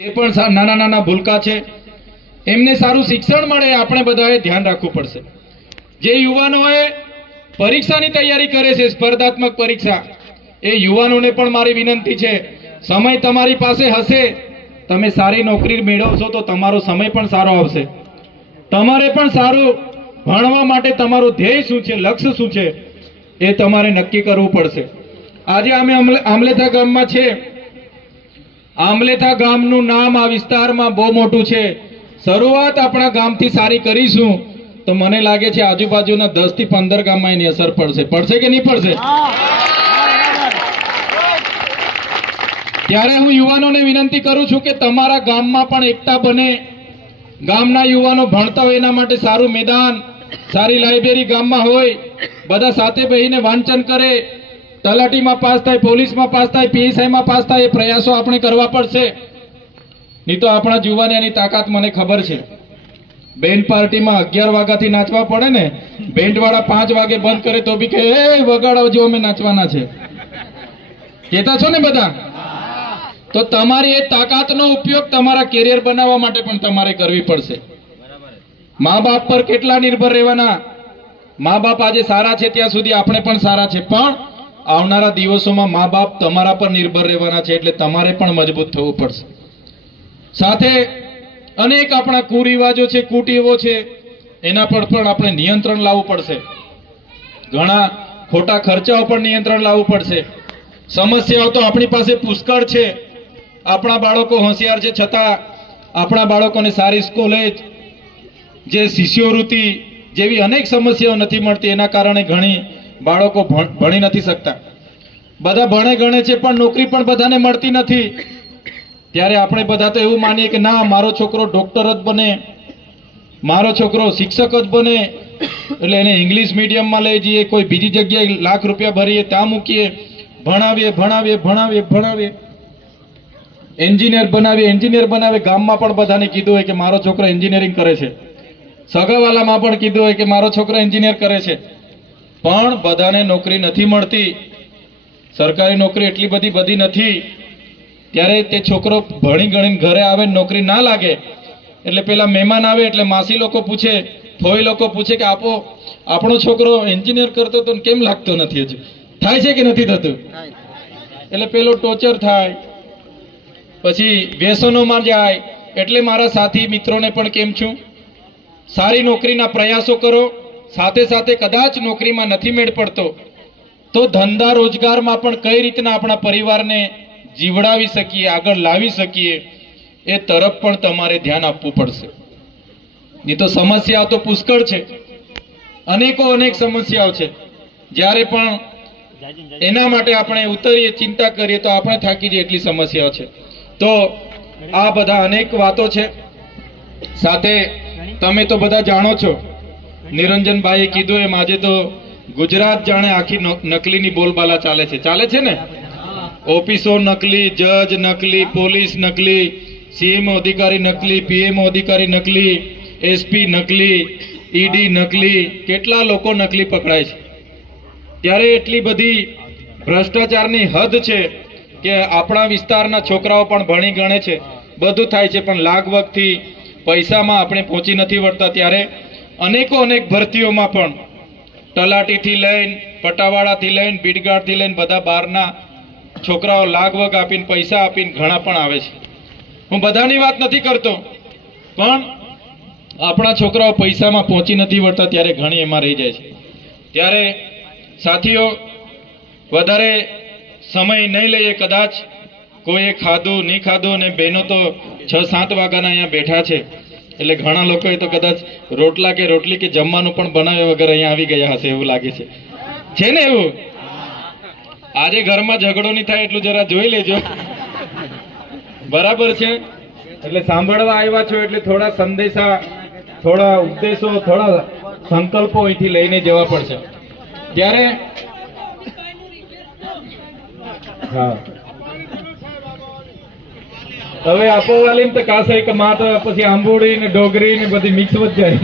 એ પણ નાના નાના ભૂલકા છે, એમને સારું શિક્ષણ મળે આપણે બધાએ ધ્યાન રાખવું પડશે. જે યુવાનોએ પરીક્ષાની તૈયારી કરે છે, સ્પર્ધાત્મક પરીક્ષા, એ યુવાનોને પણ મારી વિનંતી છે, સમય તમારી પાસે હશે, તમે સારી નોકરી મેળવશો તો તમારો સમય પણ સારો આવશે. તમારે પણ સારું ભણવા માટે તમારું ધ્યેય શું છે, લક્ષ્ય શું છે, એ તમારે નક્કી કરવું પડશે. આજે અમે આમલેથા ગામમાં છે. આમલેથા ગામનું નામ આ વિસ્તારમાં બહુ મોટું છે. શરૂઆત આપણા ગામથી સારી કરીશું તો મને લાગે છે આજુબાજુના 10 થી 15 ગામમાં એની અસર પડશે. પડશે કે નહીં પડશે? ત્યારે હું યુવાનોને વિનંતી કરું છું કે તમારા ગામમાં પણ એકતા બને. ગામના યુવાનો ભણતા હોય એના માટે સારું મેદાન, સારી લાઇબ્રેરી ગામમાં હોય, બધા સાથે બેસીને વાંચન કરે, તલાટીમાં પાસ થાય, પોલીસમાં પાસ થાય, પીએસઆઈમાં પાસ થાય, એ પ્રયાસો આપણે કરવા પડશે. નહીં તો આપણા યુવાનોની તાકાત મને ખબર છે. બેન્ડ પાર્ટીમાં 11 વાગ્યાથી નાચવા પડે ને, બેન્ડ વાળા 5 વાગે બંધ કરે તો બી કહે એ વગાડો, અમે નાચવાના છે, કહેતા છો ને બધા. તો તમારી એ તાકાતનો ઉપયોગ તમારા કેરિયર બનાવવા માટે પણ તમારે કરવી પડશે. મા બાપ પર કેટલા નિર્ભર રહેવાના? મા બાપ આજે સારા છે ત્યાં સુધી આપણે પણ સારા છે, પણ આવનારા દિવસોમાં મા બાપ તમારા પર નિર્ભર રહેવાના છે, એટલે તમારે પણ મજબૂત થવું પડશે. સાથે અનેક આપણા કુરિવાજો છે, કુટેવો છે, એના પર પણ આપણે નિયંત્રણ લાવવું પડશે. ઘણા ખોટા ખર્ચાઓ પર નિયંત્રણ લાવવું પડશે. સમસ્યાઓ તો આપણી પાસે પુષ્કળ છે. આપણા બાળકો હોશિયાર છે, છતાં આપણા બાળકોને સારી કોલેજ, જે શિષ્યવૃત્તિ જેવી અનેક સમસ્યાઓ નથી મળતી. એના કારણે ઘણી બાળકો ભણી નથી શકતા. બધા ભણે ગણે છે પણ નોકરી પણ બધાને મળતી નથી. ત્યારે આપણે બધા તો એવું માનીએ કે ના, મારો છોકરો ડોક્ટર જ બને, મારો છોકરો શિક્ષક જ બને, એટલે એને ઇંગ્લિશ મીડિયમમાં લઈ જઈએ, કોઈ બીજી જગ્યાએ લાખ રૂપિયા ભરીએ, ત્યાં મૂકીએ, ભણાવીએ, એન્જિનિયર બનાવીએ. ગામમાં પણ બધાને કીધું હોય કે મારો છોકરો એન્જિનિયરિંગ કરે છે, સગાવાલામાં પણ કીધું હોય કે મારો છોકરો એન્જિનિયર કરે છે, પણ બધાને નોકરી નથી મળતી. સરકારી નોકરી એટલી બધી નથી. ત્યારે તે છોકરો ભણી ગણીને ઘરે આવે, નોકરી ના લાગે એટલે પેલા મહેમાન આવે એટલે માસી લોકો પૂછે, ફોઈ લોકો પૂછે કે આપણો છોકરો એન્જિનિયર કરતો તો કેમ લાગતો નથી? હજુ થાય છે કે નથી થતું? એટલે પેલો ટોર્ચર થાય, પછી વ્યસનોમાં જાય. એટલે મારા સાથી મિત્રોને પણ કેમ છું, સારી નોકરીના પ્રયાસો કરો. સાથે સાથે કદાચ નોકરીમાં નથી મેળ પડતો તો ધંધા રોજગારમાં પણ કઈ રીતના આપણા પરિવારને જીવડાવી શકીએ, આગળ લાવી શકીએ, એ તરફ પણ તમારે ધ્યાન આપવું પડશે. નહીં તો સમસ્યાઓ તો પુષ્કળ છે, અનેક સમસ્યાઓ છે. જ્યારે પણ એના માટે આપણે ઉતરીએ, ચિંતા કરીએ તો આપણે થાકી જઈએ, એટલી સમસ્યાઓ છે. તો આ બધા અનેક વાતો છે. સાથે તમે તો બધા જાણો છો, નિરંજનભાઈએ કીધું એમ આજે તો ગુજરાત જાણે આખી નકલીની બોલબાલા ચાલે છે ને. ઓફિસો નકલી, જજ નકલી, પોલીસ નકલી, સીએમ અધિકારી નકલી, પીએમ અધિકારી નકલી, એસપી નકલી, ઈડી નકલી, કેટલા લોકો નકલી પકડાય છે. ત્યારે એટલી બધી ભ્રષ્ટાચારની હદ છે કે આપણા વિસ્તારના છોકરાઓ પણ ભણી ગણે છે, બધું થાય છે, પણ લાગવગથી પૈસામાં આપણે પહોંચી નથી વળતા. ત્યારે અનેક ભરતીઓમાં પણ તલાટીથી લઈને, પટાવાળાથી લઈને, બીડગાર્ડથી લઈને બધા બહારના છોકરાઓ લાગવગ આપીને, પૈસા આપીને ઘણા પણ આવે છે. હું બધાની વાત નથી કરતો, પણ આપણા છોકરાઓ પૈસામાં પહોંચી નથી વળતા, ત્યારે ઘણી એમાં રહી જાય છે. ત્યારે સાથીઓ, વધારે સમય નહીં લઈએ. કદાચ કોઈએ ખાધું નહીં ખાધું, અને બહેનો તો 6-7 વાગ્યાના અહીંયા બેઠા છે, એટલે ઘણા લોકોએ તો કદાચ રોટલા કે રોટલી કે જમવાનું પણ બનાવ્યા વગર અહીંયા આવી ગયા હશે, એવું લાગે છે ને? એવું આજે ઘરમાં ઝઘડો નહીં થાય એટલું જરા જોઈ લેજો, બરાબર છે? એટલે સાંભળવા આવ્યા છો એટલે થોડા સંદેશા, થોડા ઉપદેશો, થોડા સંકલ્પો અહીંથી લઈને જવા પડશે. ત્યારે હા, હવે આપો વાલી તો કાસે કે માં તો પછી આંબોડી ને ડોગરી ને બધી મિક્સ વધ જાય.